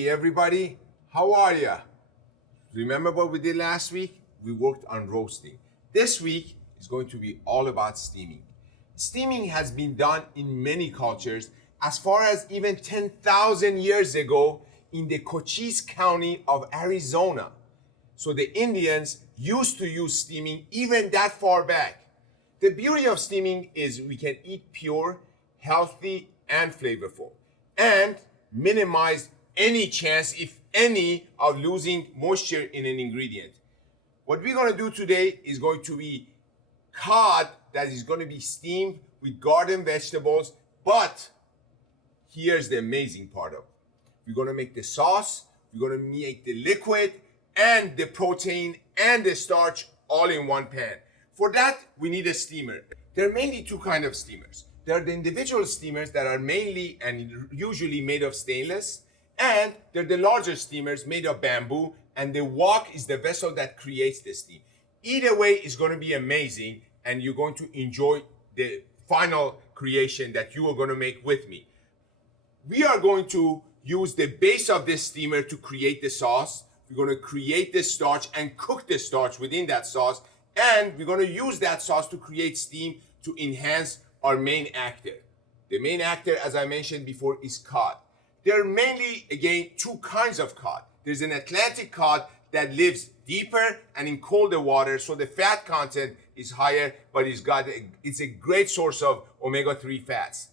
Hey everybody, how are ya? Remember what we did last week? We worked on roasting. This week is going to be all about steaming. Steaming has been done in many cultures as far as even 10,000 years ago in the Cochise County of Arizona. So the Indians used to use steaming even that far back. The beauty of steaming is we can eat pure, healthy, and flavorful, and minimize any chance, if any, of losing moisture in an ingredient. What we're gonna do today is going to be cod that is gonna be steamed with garden vegetables, but here's the amazing part of it. We're gonna make the sauce, we're gonna make the liquid, and the protein and the starch all in one pan. For that, we need a steamer. There are mainly two kinds of steamers. There are the individual steamers that are mainly and usually made of stainless, and there are the larger steamers made of bamboo, and the wok is the vessel that creates the steam. Either way is going to be amazing, and you're going to enjoy the final creation that you are going to make with me. We are going to use the base of this steamer to create the sauce. We're going to create the starch and cook the starch within that sauce, and we're going to use that sauce to create steam to enhance our main actor. The main actor, as I mentioned before, is cod. There are mainly, again, two kinds of cod. There's an Atlantic cod that lives deeper and in colder water, so the fat content is higher, but it's a great source of omega-3 fats.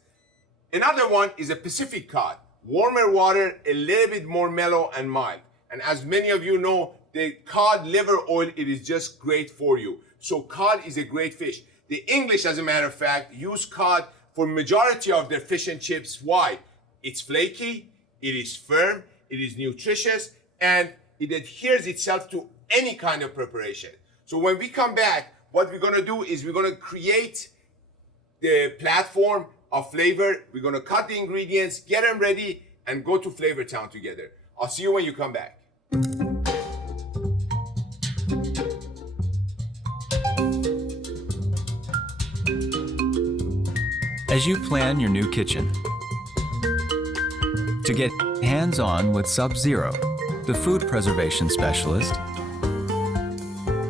Another one is a Pacific cod. Warmer water, a little bit more mellow and mild. And as many of you know, the cod liver oil, it is just great for you. So cod is a great fish. The English, as a matter of fact, use cod for majority of their fish and chips. Why? It's flaky, it is firm, it is nutritious, and it adheres itself to any kind of preparation. So when we come back, what we're gonna do is we're gonna create the platform of flavor. We're gonna cut the ingredients, get them ready, and go to Flavor Town together. I'll see you when you come back. As you plan your new kitchen, to get hands-on with Sub-Zero, the food preservation specialist,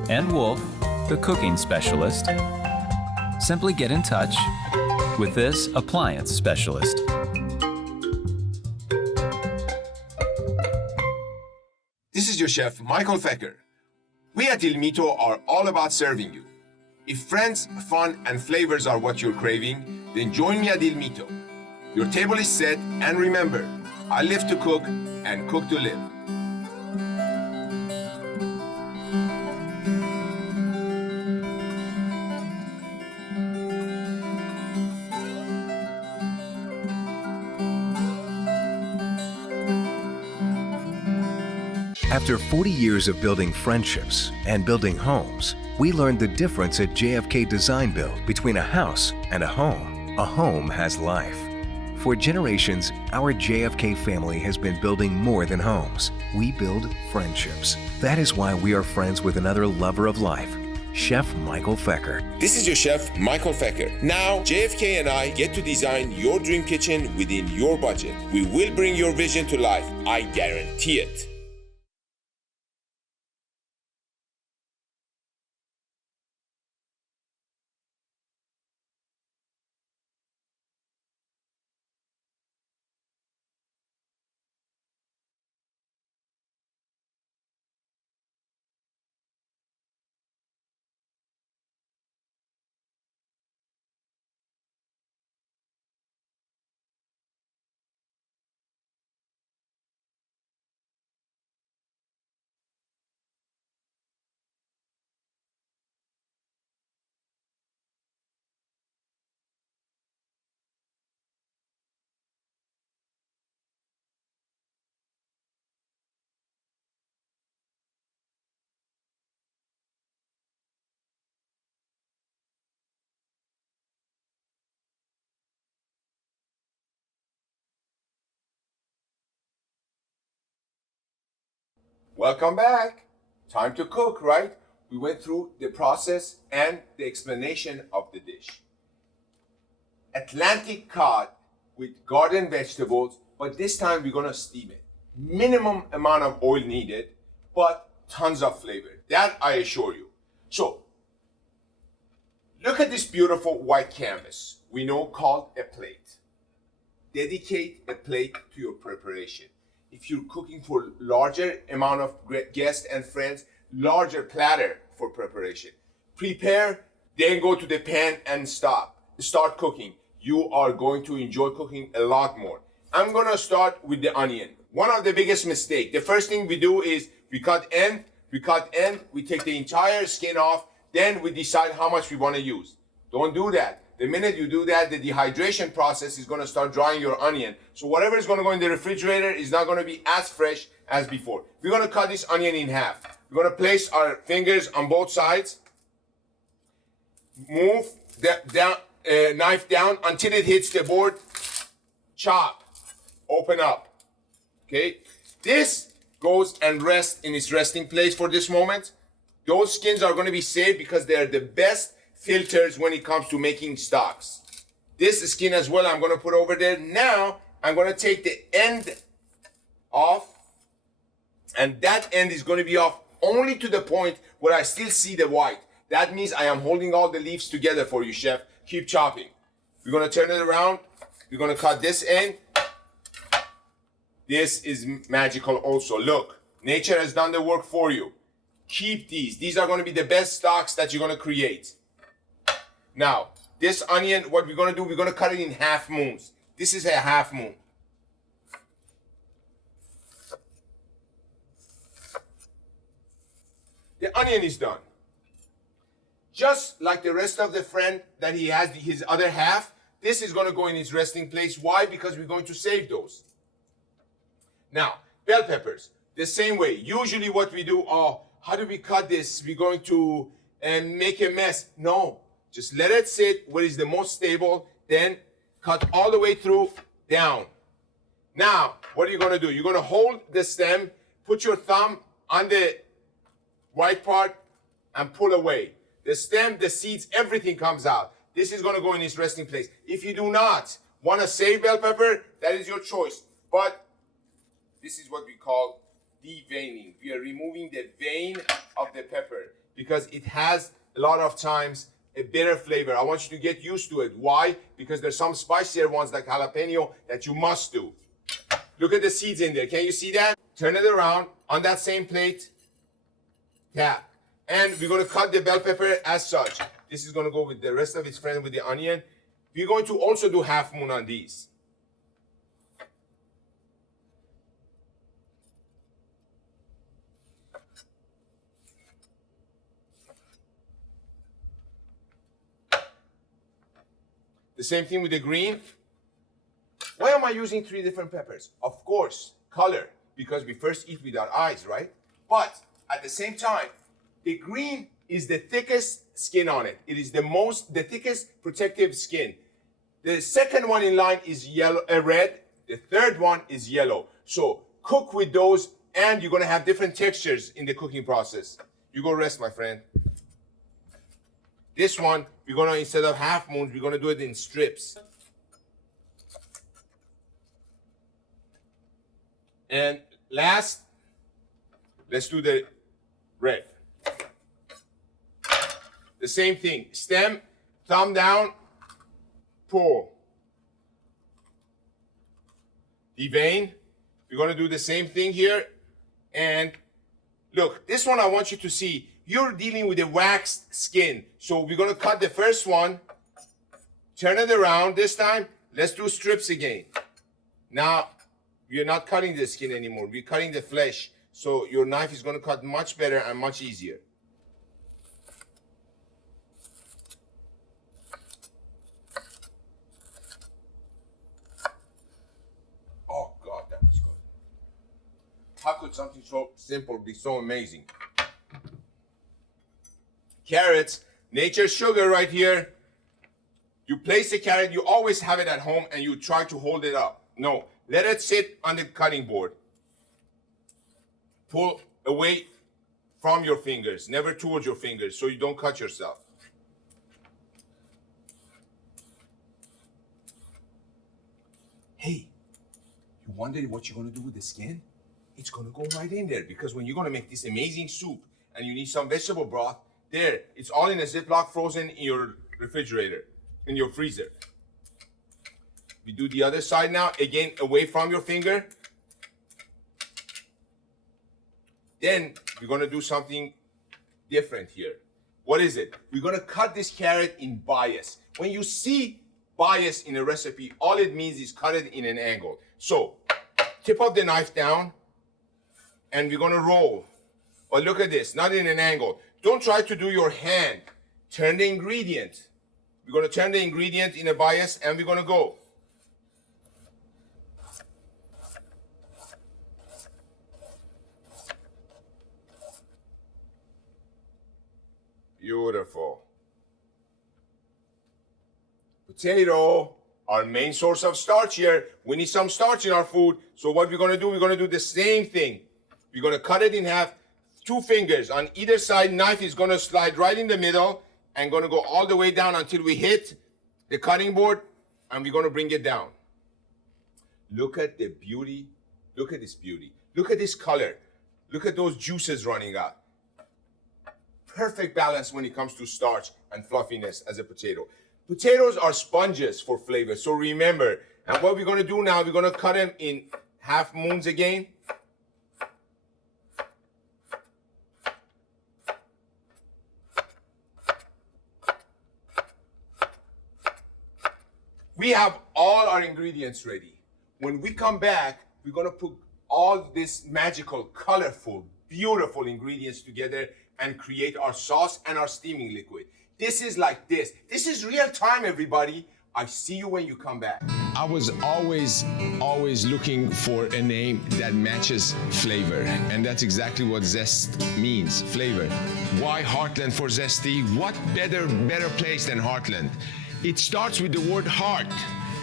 and Wolf, the cooking specialist, simply get in touch with this appliance specialist. This is your chef, Michael Fecker. We at Il Mito are all about serving you. If friends, fun, and flavors are what you're craving, then join me at Il Mito. Your table is set, and remember, I live to cook and cook to live. After 40 years of building friendships and building homes, we learned the difference at JFK Design Build between a house and a home. A home has life. For generations, our JFK family has been building more than homes. We build friendships. That is why we are friends with another lover of life, Chef Michael Fecker. This is your chef, Michael Fecker. Now, JFK and I get to design your dream kitchen within your budget. We will bring your vision to life. I guarantee it. Welcome back. Time to cook, right? We went through the process and the explanation of the dish. Atlantic cod with garden vegetables, but this time we're gonna steam it. minimum amount of oil needed, but tons of flavor. That I assure you. So, look at this beautiful white canvas we know called a plate. Dedicate a plate to your preparation. If you're cooking for larger amount of guests and friends, larger platter for preparation. Prepare, then go to the pan and start cooking. You are going to enjoy cooking a lot more. I'm gonna start with the onion. One of the biggest mistakes. The first thing we do is we cut end, we take the entire skin off, then we decide how much we want to use. Don't do that. The minute you do that, the dehydration process is going to start drying your onion. So whatever is going to go in the refrigerator is not going to be as fresh as before. We're going to cut this onion in half. We're going to place our fingers on both sides. Move the knife down until it hits the board. Chop. Open up. Okay. This goes and rests in its resting place for this moment. Those skins are going to be saved because they are the best filters when it comes to making stocks. This skin as well I'm going to put over there. Now I'm going to take the end off, and that end is going to be off only to the point where I still see the white. That means I am holding all the leaves together for you, chef. Keep chopping. We're going to turn it around. We're going to cut this end. This is magical also. Look, nature has done the work for you. Keep these. These are going to be the best stocks that you're going to create. Now, this onion, what we're going to do, we're going to cut it in half moons. This is a half moon. The onion is done. Just like the rest of the friend that he has, his other half, this is going to go in its resting place. Why? Because we're going to save those. Now, bell peppers, the same way. Usually what we do, how do we cut this? We're going to make a mess. No, just let it sit where it's the most stable, then cut all the way through, down. Now, what are you going to do? You're going to hold the stem, put your thumb on the white part, and pull away. The stem, the seeds, everything comes out. This is going to go in its resting place. If you do not want to save bell pepper, that is your choice. But this is what we call deveining. We are removing the vein of the pepper because it has a lot of times a bitter flavor. I want you to get used to it. Why? Because there's some spicier ones like jalapeno that you must do. Look at the seeds in there. Can you see that? Turn it around on that same plate. Tap. And we're going to cut the bell pepper as such. This is going to go with the rest of its friend with the onion. We're going to also do half moon on these. The same thing with the green. Why am I using 3 different peppers? Of course, color, because we first eat with our eyes, right? But at the same time, the green is the thickest skin on it. It is the thickest protective skin. The second one in line is yellow, red. The third one is yellow. So cook with those, and you're gonna have different textures in the cooking process. You go rest, my friend. This one, we're gonna, instead of half moons, we're gonna do it in strips. And last, let's do the red. The same thing, stem, thumb down, pull. Devein. We're gonna do the same thing here. And look, this one I want you to see. You're dealing with a waxed skin. So we're gonna cut the first one, turn it around this time. Let's do strips again. Now, we're not cutting the skin anymore. We're cutting the flesh. So your knife is gonna cut much better and much easier. Oh God, that was good. How could something so simple be so amazing? Carrots, nature's sugar right here. You place the carrot, you always have it at home and you try to hold it up. No, let it sit on the cutting board. Pull away from your fingers, never towards your fingers so you don't cut yourself. Hey, you wondered what you're gonna do with the skin? it's gonna go right in there because when you're gonna make this amazing soup and you need some vegetable broth, there, it's all in a Ziploc frozen in your refrigerator, in your freezer. We do the other side now, again, away from your finger. Then we're gonna do something different here. What is it? We're gonna cut this carrot in bias. When you see bias in a recipe, all it means is cut it in an angle. So, tip of the knife down, and we're gonna roll. But look at this, not in an angle. Don't try to do your hand. Turn the ingredient. We're gonna turn the ingredient in a bias, and we're gonna go. Beautiful. Potato, our main source of starch here. We need some starch in our food. So what we're gonna do, we're gonna do the same thing. We're gonna cut it in half, 2 fingers on either side. Knife is gonna slide right in the middle and gonna go all the way down until we hit the cutting board, and we're gonna bring it down. Look at the beauty. Look at this beauty. Look at this color. Look at those juices running out. Perfect balance when it comes to starch and fluffiness as a potato. Potatoes are sponges for flavor, so remember. And what we're gonna do now, we're gonna cut them in half moons again. We have all our ingredients ready. When we come back, we're gonna put all this magical, colorful, beautiful ingredients together and create our sauce and our steaming liquid. This is like this. This is real time, everybody. I see you when you come back. I was always looking for a name that matches flavor, and that's exactly what zest means, flavor. Why Heartland for zesty? What better place than Heartland? It starts with the word heart.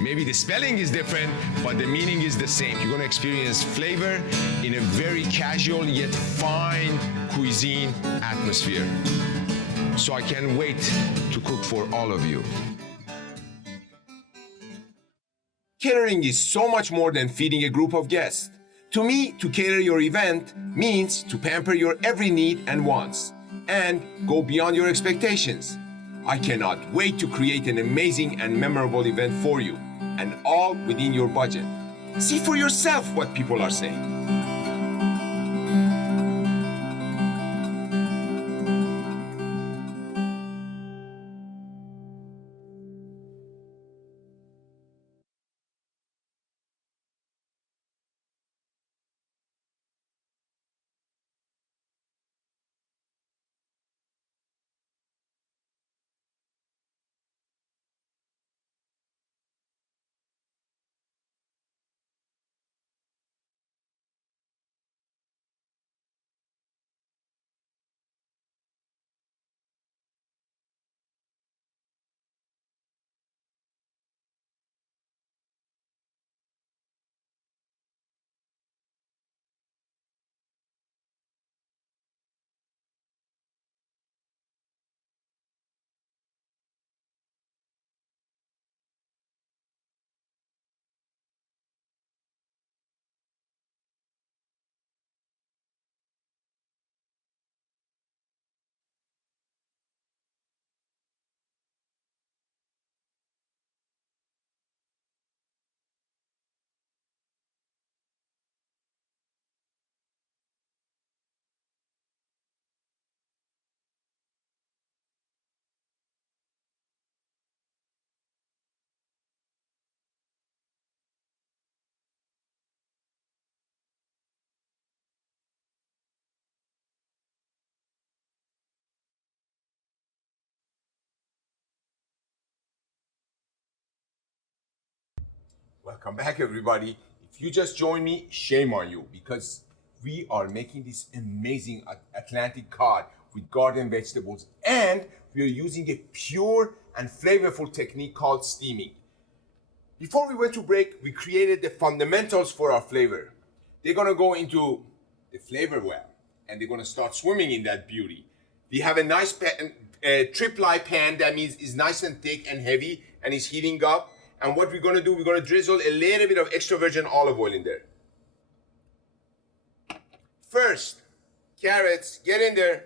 Maybe the spelling is different, but the meaning is the same. You're gonna experience flavor in a very casual yet fine cuisine atmosphere. So I can't wait to cook for all of you. Catering is so much more than feeding a group of guests. To me, to cater your event means to pamper your every need and wants and go beyond your expectations. I cannot wait to create an amazing and memorable event for you, and all within your budget. See for yourself what people are saying. Welcome back, everybody. If you just joined me, shame on you, because we are making this amazing Atlantic cod with garden vegetables, and we are using a pure and flavorful technique called steaming. Before we went to break, we created the fundamentals for our flavor. They're gonna go into the flavor well, and they're gonna start swimming in that beauty. We have a nice triply pan, that means it's nice and thick and heavy, and it's heating up. And what we're gonna do, we're gonna drizzle a little bit of extra virgin olive oil in there. First, carrots, get in there.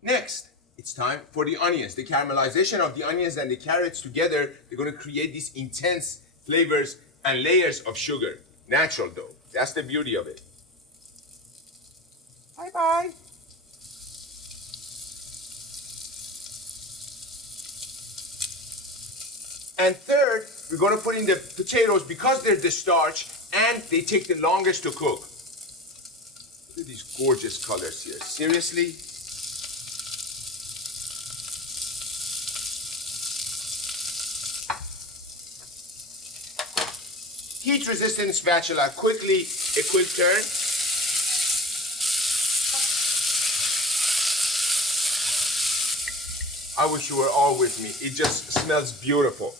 Next, it's time for the onions. The caramelization of the onions and the carrots together, they're gonna create these intense flavors and layers of sugar. Natural though, that's the beauty of it. Bye-bye. And third, we're gonna put in the potatoes because they're the starch and they take the longest to cook. Look at these gorgeous colors here. Seriously? Heat-resistant spatula, quickly, a quick turn. I wish you were all with me. It just smells beautiful.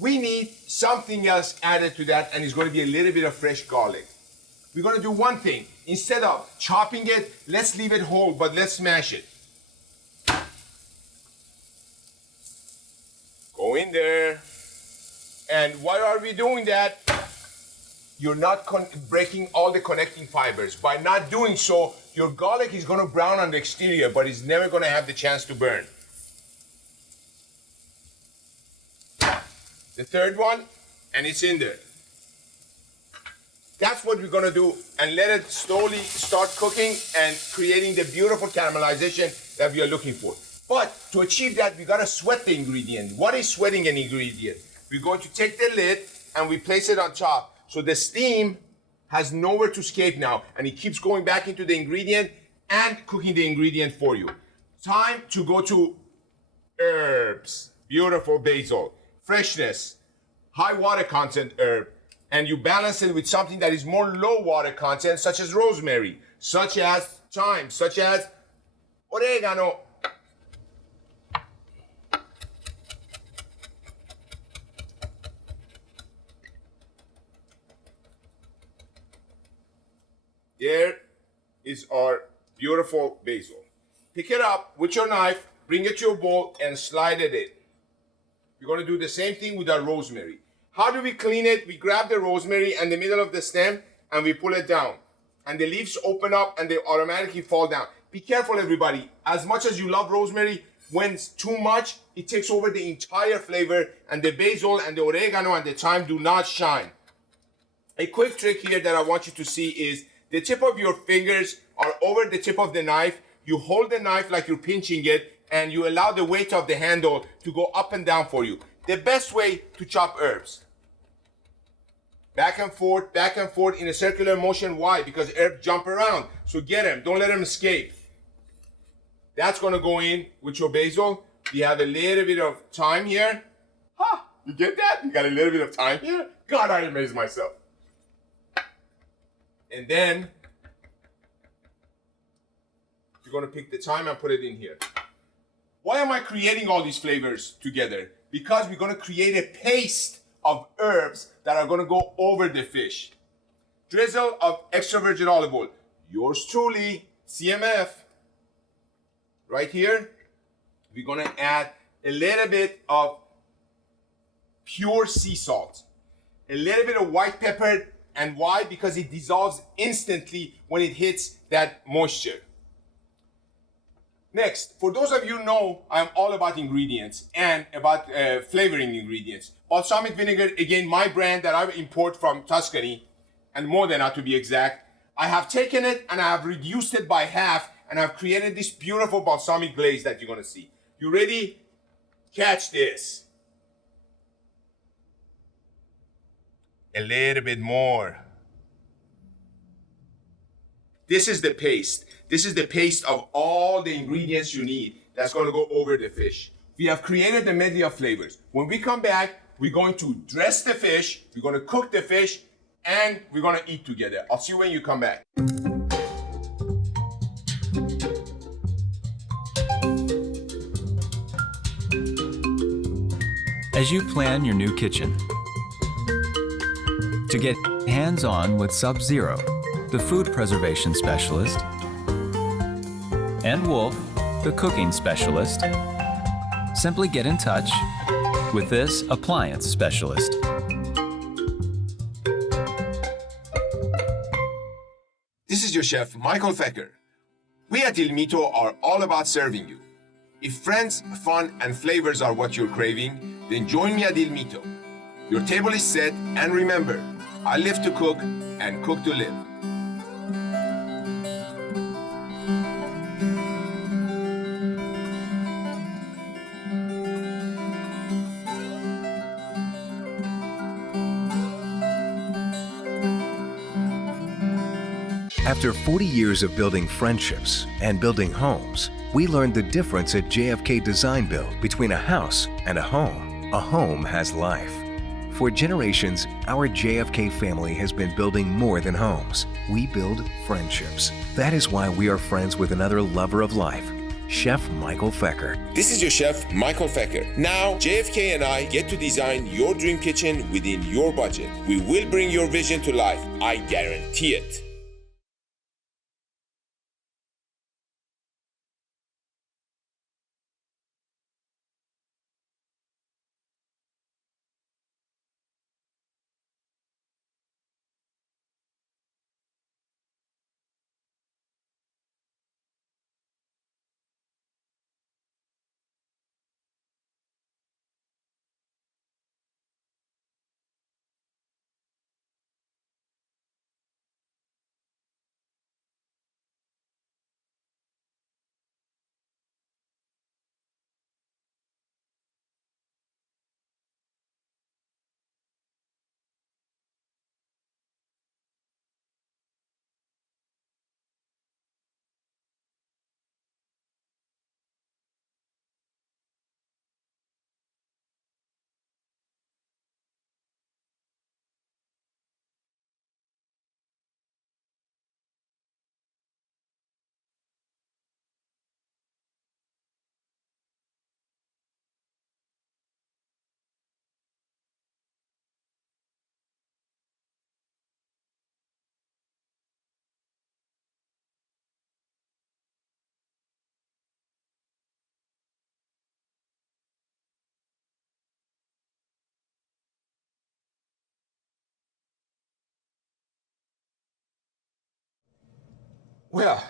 We need something else added to that, and it's going to be a little bit of fresh garlic. We're going to do one thing. Instead of chopping it, let's leave it whole, but let's smash it. Go in there. And why are we doing that? You're not breaking all the connecting fibers. By not doing so, your garlic is going to brown on the exterior, but it's never going to have the chance to burn. The third one, and it's in there. That's what we're gonna do, and let it slowly start cooking and creating the beautiful caramelization that we are looking for. But to achieve that, we gotta sweat the ingredient. What is sweating an ingredient? We're going to take the lid and we place it on top. So the steam has nowhere to escape now, and it keeps going back into the ingredient and cooking the ingredient for you. Time to go to herbs. Beautiful basil. Freshness, high water content herb, and you balance it with something that is more low water content, such as rosemary, such as thyme, such as oregano. There is our beautiful basil. Pick it up with your knife, bring it to your bowl, and slide it in. We're going to do the same thing with our rosemary. How do we clean it? We grab the rosemary and the middle of the stem and we pull it down. And the leaves open up and they automatically fall down. Be careful, everybody. As much as you love rosemary, when it's too much, it takes over the entire flavor, and the basil and the oregano and the thyme do not shine. A quick trick here that I want you to see is the tip of your fingers are over the tip of the knife. You hold the knife like you're pinching it, and you allow the weight of the handle to go up and down for you. The best way to chop herbs. Back and forth in a circular motion. Why? Because herbs jump around. So get them, don't let them escape. That's gonna go in with your basil. We have a little bit of thyme here. Ha! You get that? You got a little bit of thyme here? God, I amaze myself. And then, you're gonna pick the thyme and put it in here. Why am I creating all these flavors together? Because we're gonna create a paste of herbs that are gonna go over the fish. Drizzle of extra virgin olive oil. Yours truly, CMF. Right here, we're gonna add a little bit of pure sea salt. A little bit of white pepper, and why? Because it dissolves instantly when it hits that moisture. Next, for those of you who know, I'm all about ingredients and about flavoring ingredients. Balsamic vinegar, again, my brand that I import from Tuscany, and Modena to be exact. I have taken it and I have reduced it by half, and I've created this beautiful balsamic glaze that you're gonna see. You ready? Catch this. A little bit more. This is the paste. This is the paste of all the ingredients you need that's gonna go over the fish. We have created a medley of flavors. When we come back, we're going to dress the fish, we're gonna cook the fish, and we're gonna eat together. I'll see you when you come back. As you plan your new kitchen, to get hands-on with Sub-Zero, the food preservation specialist, and Wolf, the cooking specialist, simply get in touch with this appliance specialist. This is your chef, Michael Fecker. We at Il Mito are all about serving you. If friends, fun, and flavors are what you're craving, then join me at Il Mito. Your table is set, and remember, I live to cook and cook to live. After 40 years of building friendships and building homes, we learned the difference at JFK Design Build between a house and a home. A home has life. For generations, our JFK family has been building more than homes. We build friendships. That is why we are friends with another lover of life, Chef Michael Fecker. This is your chef, Michael Fecker. Now, JFK and I get to design your dream kitchen within your budget. We will bring your vision to life. I guarantee it. Well,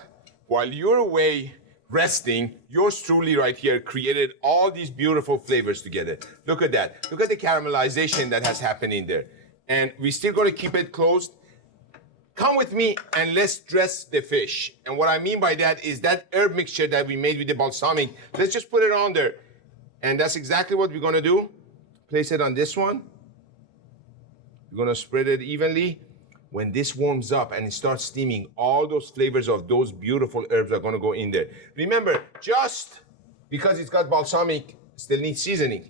while you're away resting, yours truly right here created all these beautiful flavors together. Look at that. Look at the caramelization that has happened in there. And we're still going to keep it closed. Come with me and let's dress the fish. And what I mean by that is that herb mixture that we made with the balsamic, let's just put it on there. And that's exactly what we're going to do. Place it on this one. We're going to spread it evenly. When this warms up and it starts steaming, all those flavors of those beautiful herbs are gonna go in there. Remember, just because it's got balsamic, still needs seasoning.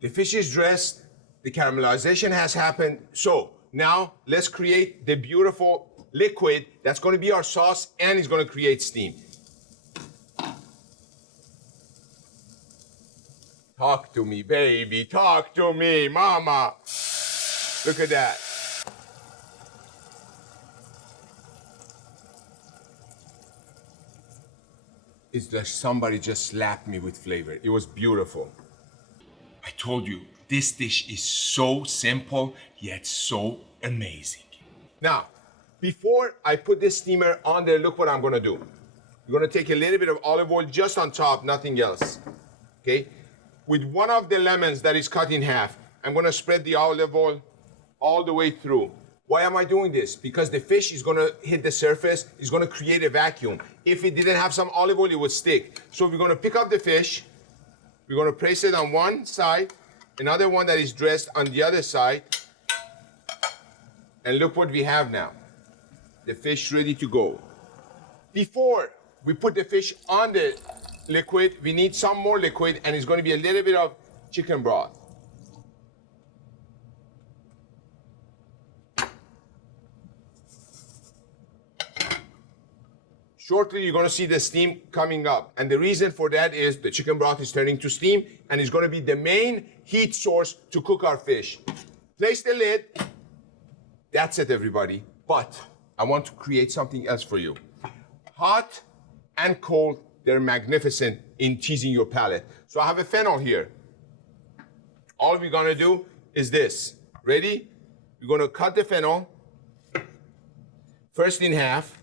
The fish is dressed, the caramelization has happened. So now let's create the beautiful liquid that's gonna be our sauce and it's gonna create steam. Talk to me, baby, talk to me, mama. Look at that. It's like somebody just slapped me with flavor. It was beautiful. I told you, this dish is so simple, yet so amazing. Now, before I put this steamer on there, look what I'm gonna do. We're gonna take a little bit of olive oil just on top, nothing else, okay? With one of the lemons that is cut in half, I'm gonna spread the olive oil all the way through. Why am I doing this? Because the fish is gonna hit the surface, it's gonna create a vacuum. If it didn't have some olive oil, it would stick. So we're gonna pick up the fish, we're gonna place it on one side, another one that is dressed on the other side, and look what we have now. The fish ready to go. Before we put the fish on the liquid, we need some more liquid, and it's gonna be a little bit of chicken broth. Shortly, you're gonna see the steam coming up. And the reason for that is the chicken broth is turning to steam and it's gonna be the main heat source to cook our fish. Place the lid. That's it, everybody. But I want to create something else for you. Hot and cold they're magnificent in teasing your palate. So I have a fennel here. All we're gonna do is this. Ready? We're gonna cut the fennel first in half.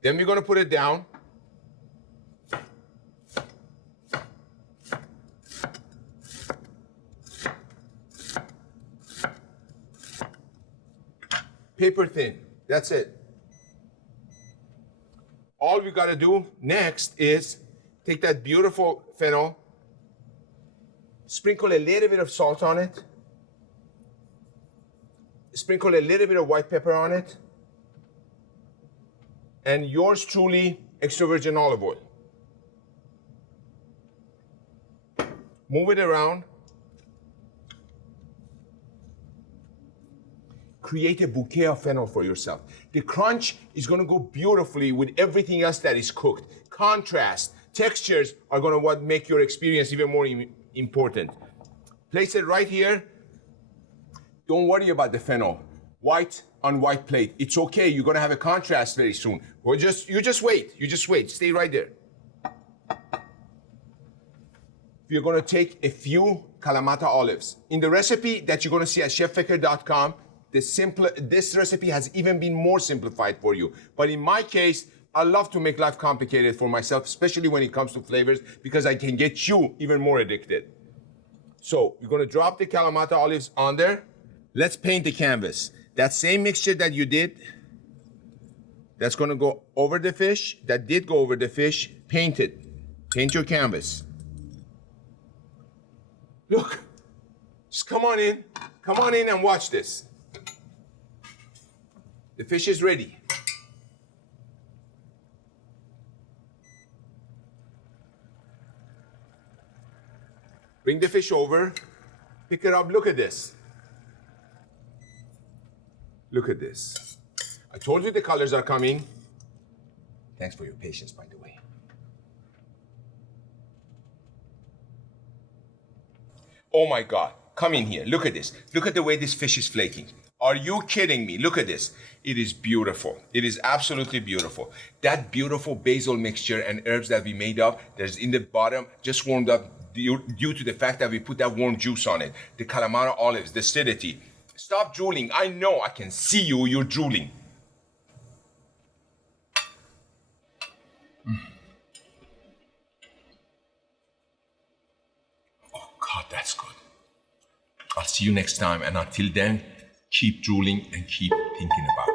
Then we're gonna put it down. Paper thin, that's it. All we gotta do next is take that beautiful fennel, sprinkle a little bit of salt on it, sprinkle a little bit of white pepper on it, and yours truly, extra virgin olive oil. Move it around. Create a bouquet of fennel for yourself. The crunch is gonna go beautifully with everything else that is cooked. Contrast, textures are gonna what make your experience even more important. Place it right here. Don't worry about the fennel. White on white plate. It's okay, you're gonna have a contrast very soon. Or you just wait, stay right there. You're gonna take a few Kalamata olives. In the recipe that you're gonna see at cheffaker.com, this recipe has even been more simplified for you. But in my case, I love to make life complicated for myself, especially when it comes to flavors, because I can get you even more addicted. So you're gonna drop the Kalamata olives on there. Let's paint the canvas. That same mixture that you did, that's gonna go over the fish, that did go over the fish, paint it. Paint your canvas. Look, just come on in and watch this. The fish is ready. Bring the fish over, pick it up, look at this. Look at this. I told you the colors are coming. Thanks for your patience, by the way. Oh my God, come in here, look at this. Look at the way this fish is flaking. Are you kidding me? Look at this. It is beautiful. It is absolutely beautiful. That beautiful basil mixture and herbs that we made up, there's in the bottom, just warmed up due to the fact that we put that warm juice on it. The Kalamata olives, the acidity. Stop drooling. I know, I can see you, you're drooling. Oh God, that's good. I'll see you next time, and until then, keep drooling and keep thinking about it.